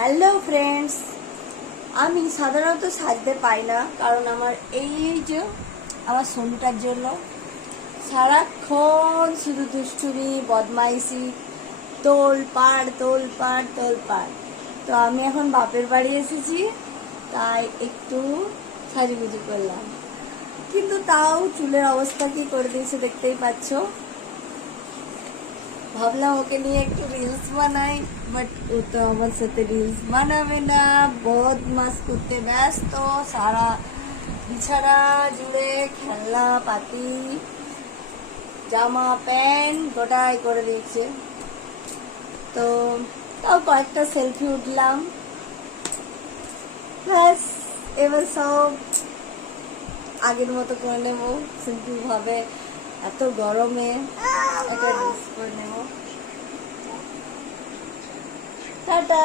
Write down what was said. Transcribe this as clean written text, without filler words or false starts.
Hello friends, আমি সাধারণত সাজতে পাই না, কারণ আমার এই যে আমার সন্ধ্যটার জন্য সারাক্ষণ শুধু দুষ্টুমি বদমাইশি, তোলপাড়। তো আমি এখন বাপের বাড়ি এসেছি, তাই একটু সাজুগুজু করলাম, কিন্তু তাও চুলের অবস্থা কি করে দিয়েছে দেখতেই পাচ্ছ। ভাবলাম ওকে নিয়ে একটু রিলস বানাই, বাট ও তো আমার সাথে রিলস বানাবে না, বদমাস করতে ব্যস্ত। সারা বিছানা জুড়ে খেলনা পাতি জামা প্যান্ট গোটাই করে দিয়েছে। তো তাও কয়েকটা সেলফি উঠলাম, ব্যাস। এবার সব আগের মতো করে নেবো সিম্পল ভাবে, এত গরমে একটা রিলস করে নেবো। টাটা।